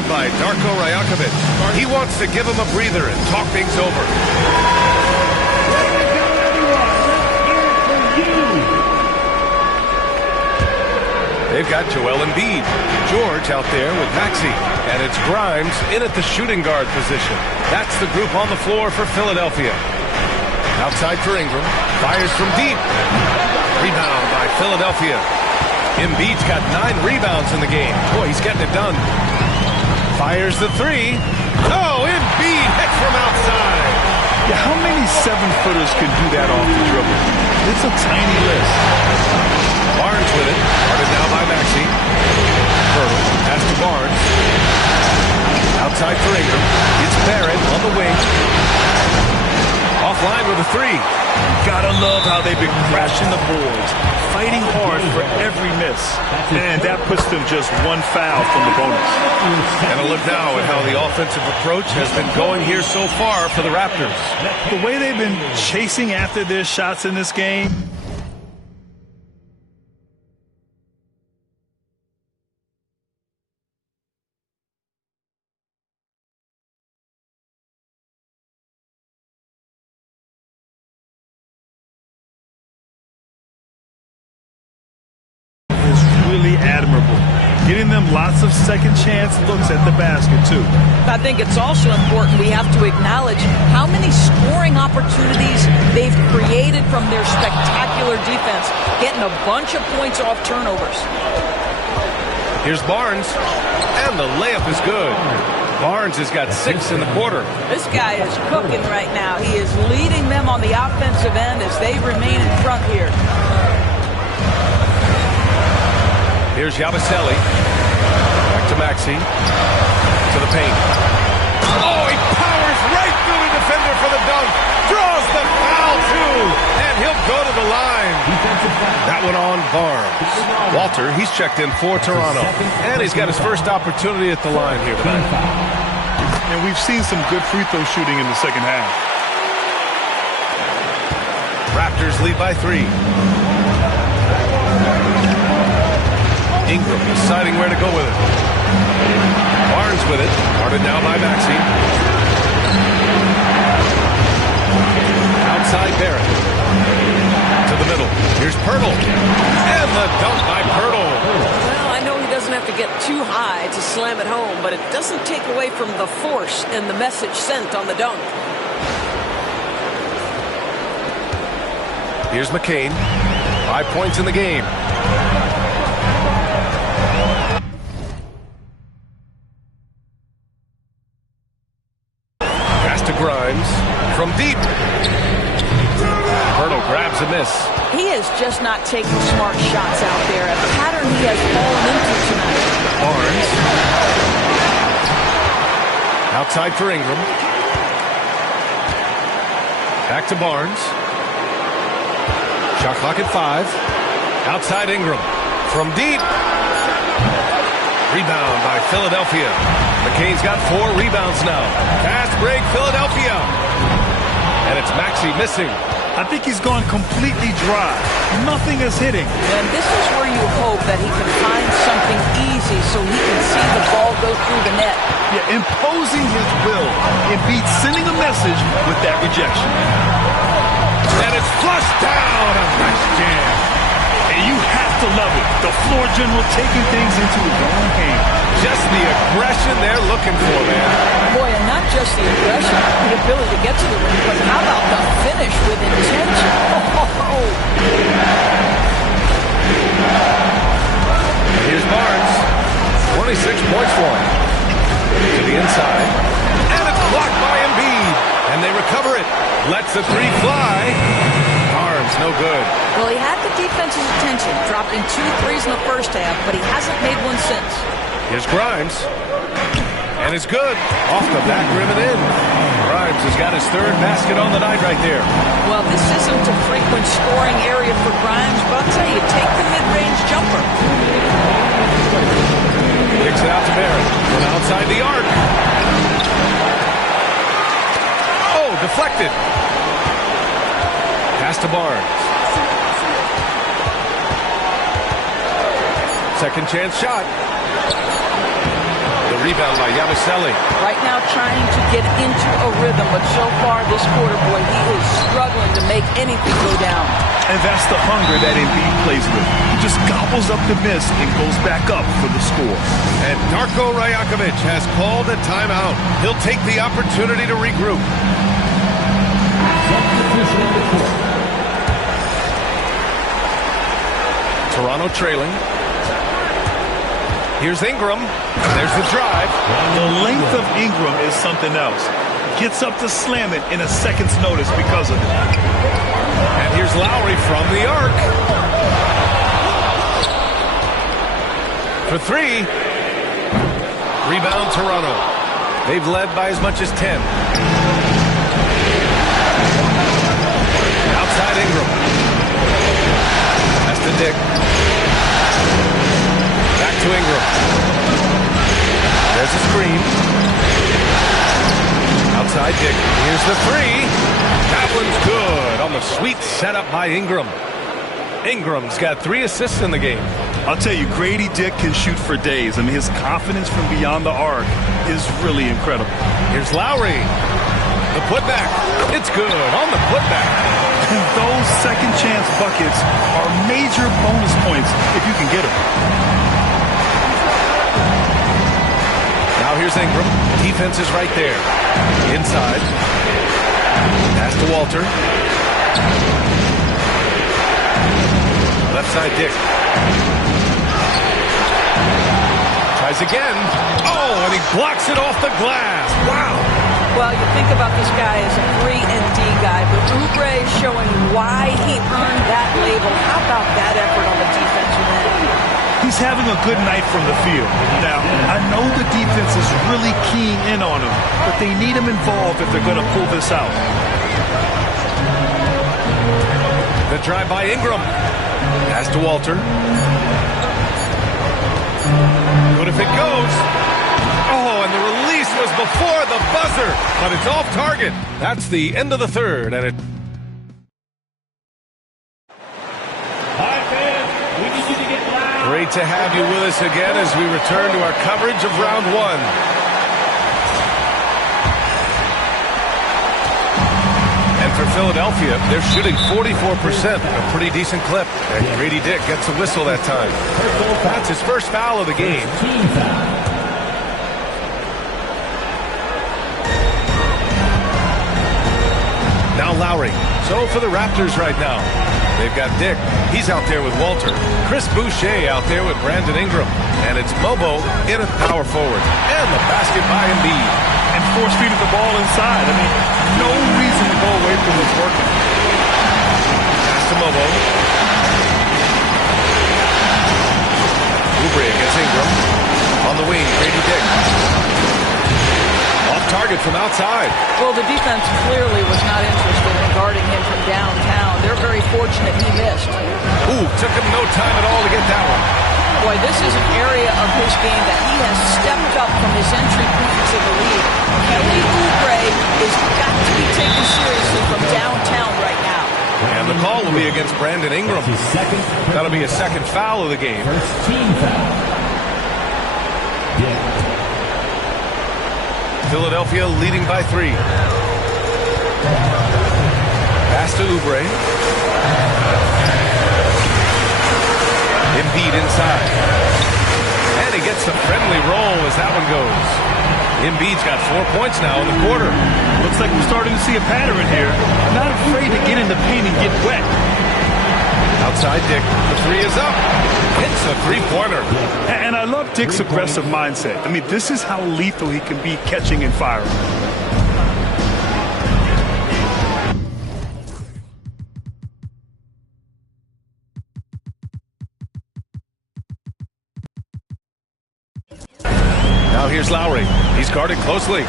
fouled by Darko Rajakovic. He wants to give him a breather and talk things over. They've got Joel Embiid. George out there with Maxey. And it's Grimes in at the shooting guard position. That's the group on the floor for Philadelphia. Outside for Ingram. Fires from deep. Rebound by Philadelphia. Embiid's got 9 rebounds in the game. Boy, he's getting it done. Fires the three. Oh, Embiid hit from outside. Yeah, how many 7-footers can do that off the dribble? It's a tiny list. Barnes with it. Guarded now by Maxey. Hurdle. Pass to Barnes. Outside for Ingram. It's Barrett on the wing. Offline with a three. Gotta love how they've been crashing the boards, fighting hard for every miss. And that puts them just one foul from the bonus. And a look now at how the offensive approach has been going here so far for the Raptors. The way they've been chasing after their shots in this game. Really admirable. Getting them lots of second chance looks at the basket, too. I think it's also important we have to acknowledge how many scoring opportunities they've created from their spectacular defense, getting a bunch of points off turnovers. Here's Barnes, and the layup is good. Barnes has got 6 in the quarter. This guy is cooking right now. He is leading them on the offensive end as they remain in front here. Here's Yabusele. Back to Maxey. To the paint. Oh, he powers right through the defender for the dunk. Draws the foul, too. And he'll go to the line. That one on Barnes. Walter, he's checked in for Toronto. And he's got his first opportunity at the line here tonight. And we've seen some good free throw shooting in the second half. Raptors lead by 3. Ingram deciding where to go with it. Barnes with it. Guarded now by Maxey. Outside Barrett. To the middle. Here's Pirtle. And the dunk by Pirtle. Well, I know he doesn't have to get too high to slam it home, but it doesn't take away from the force and the message sent on the dunk. Here's McCain. 5 points in the game. Grimes from deep. Pirtle grabs a miss. He is just not taking smart shots out there. A pattern he has fallen into tonight. Barnes. Outside for Ingram. Back to Barnes. Shot clock at 5. Outside Ingram. From deep. Rebound by Philadelphia. McCain's got 4 rebounds now. Fast break, Philadelphia. And it's Maxey missing. I think he's gone completely dry. Nothing is hitting. And this is where you hope that he can find something easy so he can see the ball go through the net. Yeah, imposing his will. Embiid sending a message with that rejection. And it's flushed down. A nice jam. And you have to love it. The floor general taking things into his own hands. Just the aggression they're looking for, man. Boy, and not just the aggression, the ability to get to the rim, but how about the finish with intention? Oh. Here's Barnes. 26 points for him. To the inside. And it's blocked by Embiid. And they recover it. Lets the three fly. Barnes, no good. Well, he had the defense's attention, dropping 2 threes in the first half, but he hasn't made one since. Here's Grimes. And it's good. Off the back rim and in. Grimes has got his 3rd basket on the night right there. Well, this isn't a frequent scoring area for Grimes, but I'll tell you, take the mid-range jumper. Kicks it out to Barrett from outside the arc. Oh, deflected. Pass to Barnes. Second chance shot. The rebound by Yabusele. Right now trying to get into a rhythm, but so far this quarter, boy, he is struggling to make anything go down. And that's the hunger that Embiid plays with. He just gobbles up the miss and goes back up for the score. And Darko Rajakovic has called a timeout. He'll take the opportunity to regroup. Toronto trailing. Here's Ingram. There's the drive. The length of Ingram is something else. Gets up to slam it in a second's notice because of it. And here's Lowry from the arc. For three. Rebound Toronto. They've led by as much as 10. Outside Ingram. That's to Dick. Back to Ingram. There's a screen. Outside Dick. Here's the three. That one's good on the sweet setup by Ingram. Ingram's got 3 assists in the game. I'll tell you, Grady Dick can shoot for days. I mean, his confidence from beyond the arc is really incredible. Here's Lowry. The putback. It's good on the putback. And those second chance buckets are major bonus points if you can get them. Now here's Ingram. Defense is right there. Inside. Pass to Walter. Left side Dick. Tries again. Oh, and he blocks it off the glass. Wow. Well, you think about this guy as a 3-and-D guy, but Oubre is showing why he earned that label. How about that effort on the defensive end? He's having a good night from the field. Now, I know the defense is really keying in on him, but they need him involved if they're going to pull this out. The drive by Ingram. Pass to Walter. Good if it goes. Oh, and the release was before the buzzer, but it's off target. That's the end of the third, and it... Great to have you with us again as we return to our coverage of round one. And for Philadelphia, they're shooting 44%, a pretty decent clip. And Grady Dick gets a whistle that time. That's his first foul of the game. Now Lowry. So for the Raptors right now, they've got Dick. He's out there with Walter. Chris Boucher out there with Brandon Ingram. And it's Mobo in at power forward. And the basket by Embiid. And force feeding the ball inside. I mean, no reason to go away from what's working. Pass to Mobo. Oubre against Ingram. On the wing, Grady Dick. Off target from outside. Well, the defense clearly was not interested in guarding him from downtown. They're very fortunate he missed. Ooh, took him no time at all to get that one. Boy, this is an area of his game that he has stepped up from his entry point into the league. Kelly Oubre has got to be taken seriously from downtown right now. And the call will be against Brandon Ingram. That'll be a second foul of the game. First team foul. Philadelphia leading by 3. Pass to Oubre. Embiid inside. And he gets a friendly roll as that one goes. Embiid's got 4 points now in the quarter. Looks like we're starting to see a pattern here. Not afraid to get in the paint and get wet. Outside Dick. The three is up. It's a three-pointer. And I love Dick's aggressive mindset. I mean, this is how lethal he can be catching and firing. Now here's Lowry. He's guarded closely.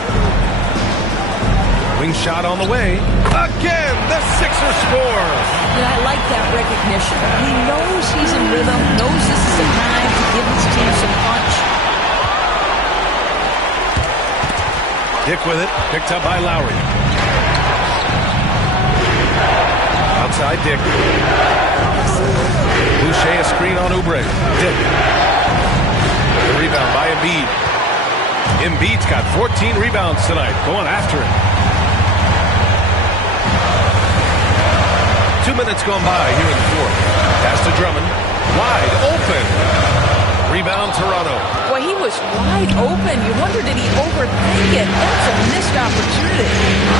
Wing shot on the way. Again, the Sixers score. And I like that recognition. He knows he's in rhythm, knows this is a time to give his team some punch. Dick with it, picked up by Lowry. Outside Dick. Boucher a screen on Oubre. Dick. The rebound by Embiid. Embiid's got 14 rebounds tonight, going after it. 2 minutes gone by here in the fourth. Pass to Drummond. Wide open. Rebound, Toronto. Boy, he was wide open. You wonder, did he overthink it? That's a missed opportunity.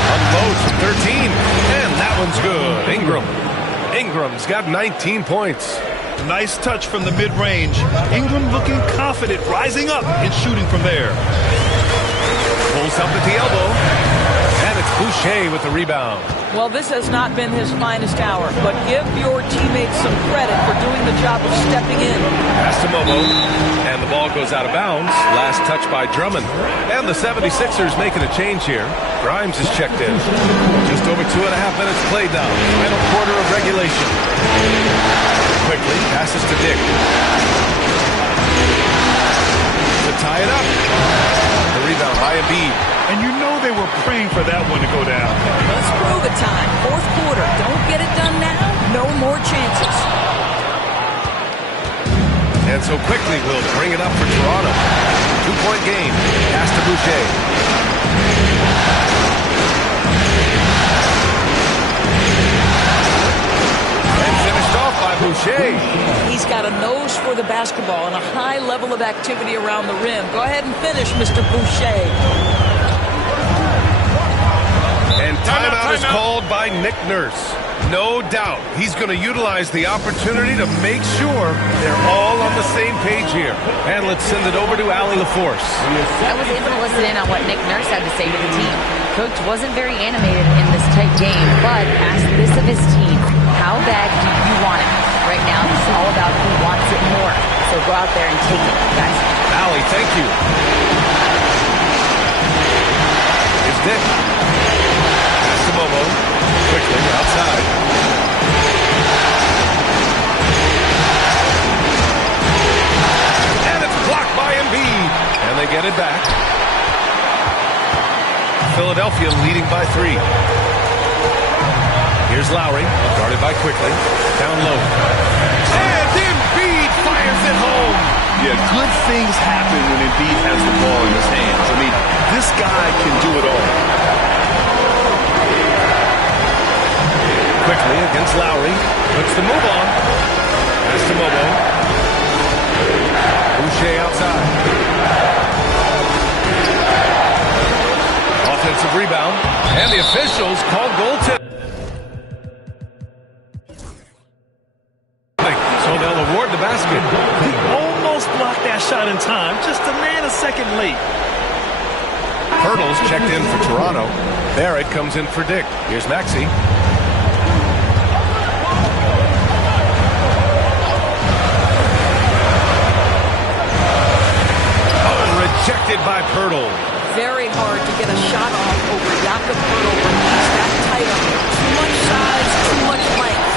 Unloads from 13. And that one's good. Ingram's got 19 points. Nice touch from the mid-range. Ingram looking confident, rising up and shooting from there. Pulls up at the elbow. And it's Boucher with the rebound. Well, this has not been his finest hour, but give your teammates some credit for doing the job of stepping in. Pass to Momo, and the ball goes out of bounds. Last touch by Drummond. And the 76ers making a change here. Grimes is checked in. Just over 2.5 minutes played now. Final quarter of regulation. Quickly, passes to Dick. To tie it up. The rebound by Embiid. And you know they were praying for that one to go down. Let's prove it time. Fourth quarter. Don't get it done now. No more chances. And so quickly we'll bring it up for Toronto. 2-point game. Pass to Boucher. And finished off by Boucher. He's got a nose for the basketball and a high level of activity around the rim. Go ahead and finish, Mr. Boucher. And timeout is called by Nick Nurse. No doubt he's going to utilize the opportunity to make sure they're all on the same page here. And let's send it over to Allie LaForce. I was able to listen in on what Nick Nurse had to say to the team. Coach wasn't very animated in this tight game, but asked this of his team: how bad do you want it? Right now, it's all about who wants it more. So go out there and take it, guys. Allie, thank you. Here's Dick. Pass to Momo. Quickly outside. And it's blocked by Embiid. And they get it back. Philadelphia leading by 3. Here's Lowry, guarded by Quickly. Down low. And Embiid fires it home. Yeah, good things happen when Embiid has the ball in his hands. I mean, this guy can do it all. Quickly against Lowry. Puts the move on. Pass to Momo. Boucher outside. Offensive rebound. And the officials call goaltending. So they'll award the basket. He almost blocked that shot in time. Just a man a second late. Hurdles checked in for Toronto. Barrett comes in for Dick. Here's Maxey. Rejected by Pirtle. Very hard to get a shot off over Jakob Pirtle when he's that tight on him. Too much size, too much length.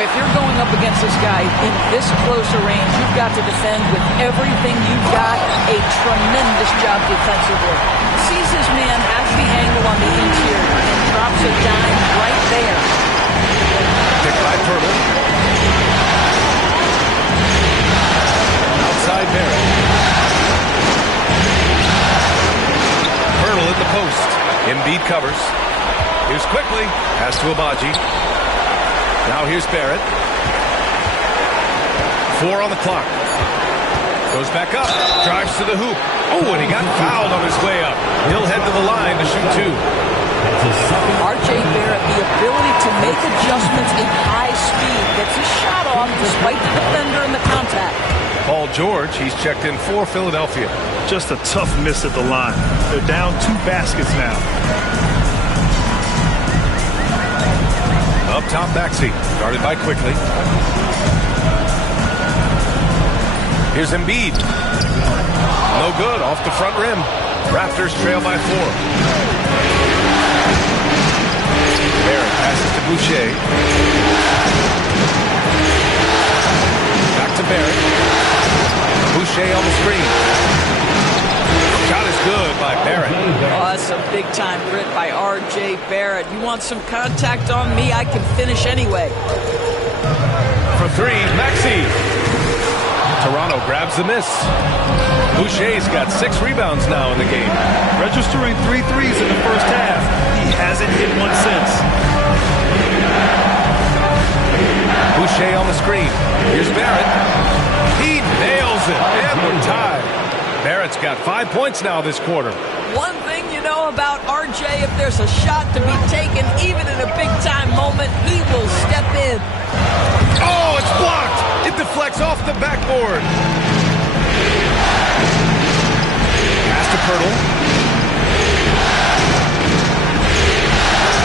If you're going up against this guy in this close a range, you've got to defend with everything you've got. A tremendous job defensively. Sees his man, has the angle on the interior, and drops a dime right there. Picked by Pirtle. Outside Barrett. Pirtle in the post. Embiid covers. Here's Quickly. Pass to Abaji. Now here's Barrett. 4 on the clock. Goes back up. Drives to the hoop. Oh, and he got fouled on his way up. He'll head to the line to shoot 2. R.J. Barrett, the ability to make adjustments in high speed. Gets his shot off despite the defender and the contact. Paul George, he's checked in for Philadelphia. Just a tough miss at the line. They're down 2 baskets now. Up top, Maxey, guarded by Quickly. Here's Embiid. No good, off the front rim. Raptors trail by 4. Barrett passes to Boucher. Back to Barrett. Boucher on the screen. Shot is good by Barrett. Oh, that's some big-time grit by R.J. Barrett. You want some contact on me? I can finish anyway. For 3, Maxey. Toronto grabs the miss. Boucher's got 6 rebounds now in the game. Registering 3 threes in the first half. He hasn't hit one since. Boucher on the screen. Here's Barrett. He nails it. And we're tied. Barrett's got 5 points now this quarter. One thing you know about RJ, if there's a shot to be taken, even in a big-time moment, he will step in. Oh, it's blocked. It deflects off the backboard. Pass to Pirtle.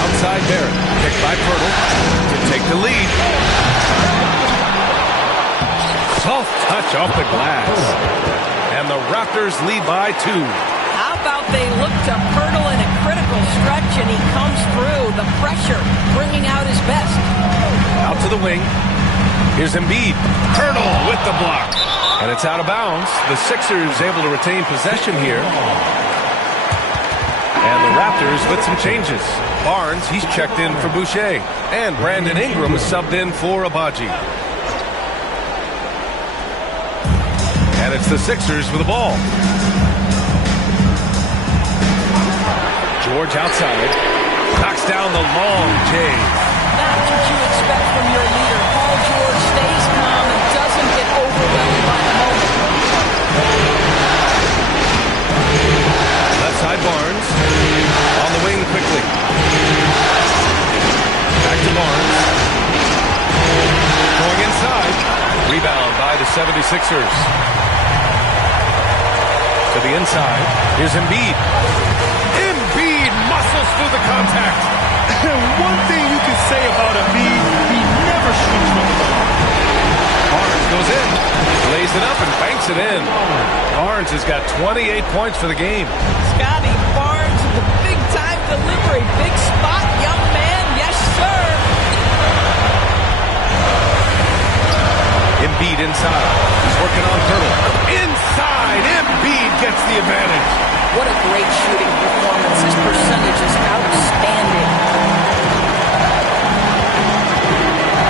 Outside Barrett. Picked by Pirtle to take the lead. Soft touch off the glass. And the Raptors lead by 2. How about they look to Pirtle in a critical stretch, and he comes through. The pressure bringing out his best. Out to the wing. Here's Embiid. Pirtle with the block. And it's out of bounds. The Sixers able to retain possession here. And the Raptors with some changes. Barnes, he's checked in for Boucher. And Brandon Ingram is subbed in for Abaji. And it's the Sixers with the ball. George outside. Knocks down the long J. That's what you expect from your leader. Paul George stays calm and doesn't get overwhelmed by the moment. Left side Barnes. On the wing quickly. Back to Barnes. Going inside. Rebound by the 76ers. To the inside. Here's Embiid. Embiid muscles through the contact. One thing you can say about Embiid, he never shoots from the ball. Barnes goes in. Lays it up and banks it in. Barnes has got 28 points for the game. Scotty Barnes with the big-time delivery. Big spot, young man. Yes, sir. Embiid inside. He's working on Pirtle. Inside. Embiid gets the advantage. What a great shooting performance. His percentage is outstanding.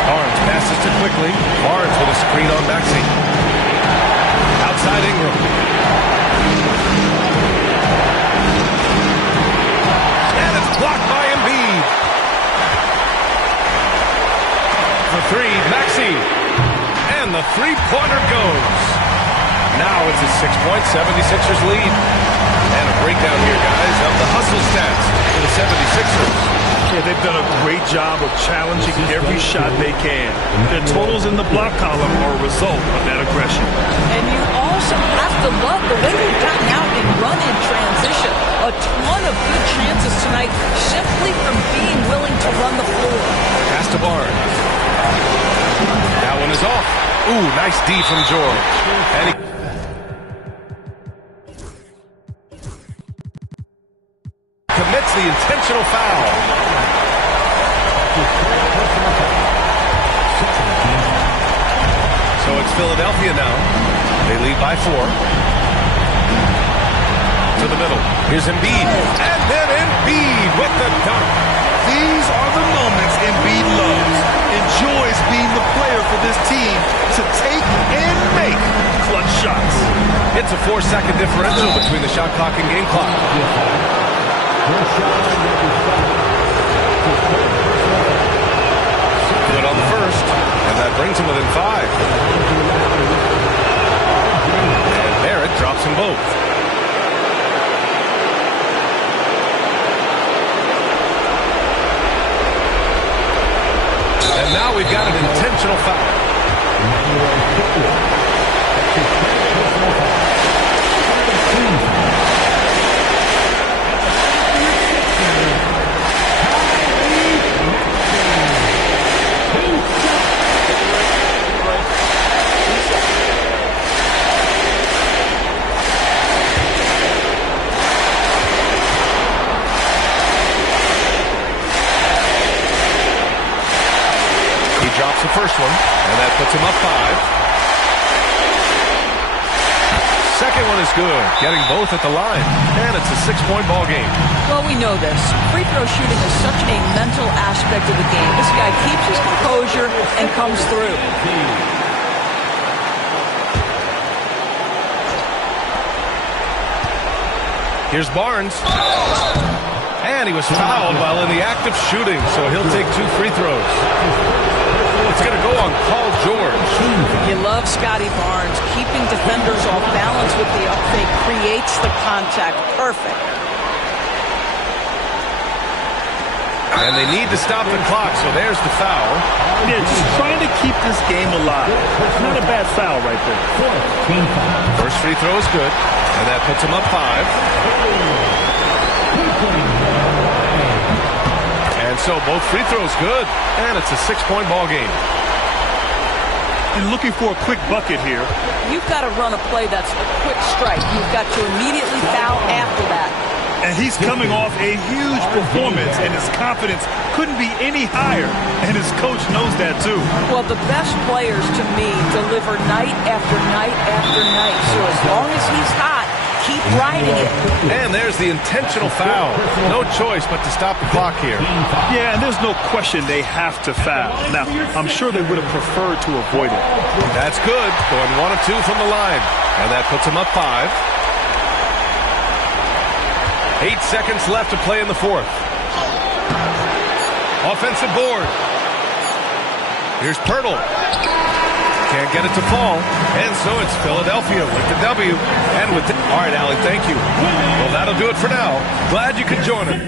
Barnes passes to quickly. Barnes with a screen on Maxey. Outside Ingram. And it's blocked by Embiid. For 3, Maxey. And the three-pointer goes. Now it's a 6-point 76ers lead. And a breakdown here, guys, of the hustle stats for the 76ers. Yeah, they've done a great job of challenging every shot they can. Their totals in the block column are a result of that aggression. And you also have to love the way they've gotten out and run in transition. A ton of good chances tonight simply from being willing to run the floor. Pass to Barnes. That one is off. Ooh, nice D from George. And he commits the intentional foul. So it's Philadelphia now. They lead by 4. To the middle. Here's Embiid. And then Embiid with the dunk. These are the moments Embiid loves. Enjoys being the player for this team to take and make clutch shots. It's a 4-second differential between the shot clock and game clock. Good on the first, and that brings him within 5. And Barrett drops them both. And now we've got an intentional foul. Drops the first one, and that puts him up 5. Second one is good, getting both at the line, and it's a 6-point ball game. Well, we know this. Free throw shooting is such a mental aspect of the game. This guy keeps his composure and comes through. Here's Barnes. And he was fouled while in the act of shooting, so he'll take 2 free throws. It's going to go on Paul George. You love Scotty Barnes. Keeping defenders off balance with the up fake creates the contact. Perfect. And they need to stop the clock, so there's the foul. Yeah, just trying to keep this game alive. Not a bad foul right there. First free throw is good, and that puts him up 5. And so both free throws good, and it's a 6-point ball game. And looking for a quick bucket here. You've got to run a play that's a quick strike. You've got to immediately foul after that. And he's coming off a huge performance, and his confidence couldn't be any higher. And his coach knows that, too. Well, the best players, to me, deliver night after night after night. So as long as he's hot, keep riding it. And there's the intentional foul. No choice but to stop the clock here. Yeah, and there's no question they have to foul. Now, I'm sure they would have preferred to avoid it. That's good. Going 1 of 2 from the line. And that puts him up 5. 8 seconds left to play in the 4th. Offensive board. Here's Pirtle. Can't get it to fall. And so it's Philadelphia with the W. And with all right, Allie, thank you. Well, that'll do it for now. Glad you could join us.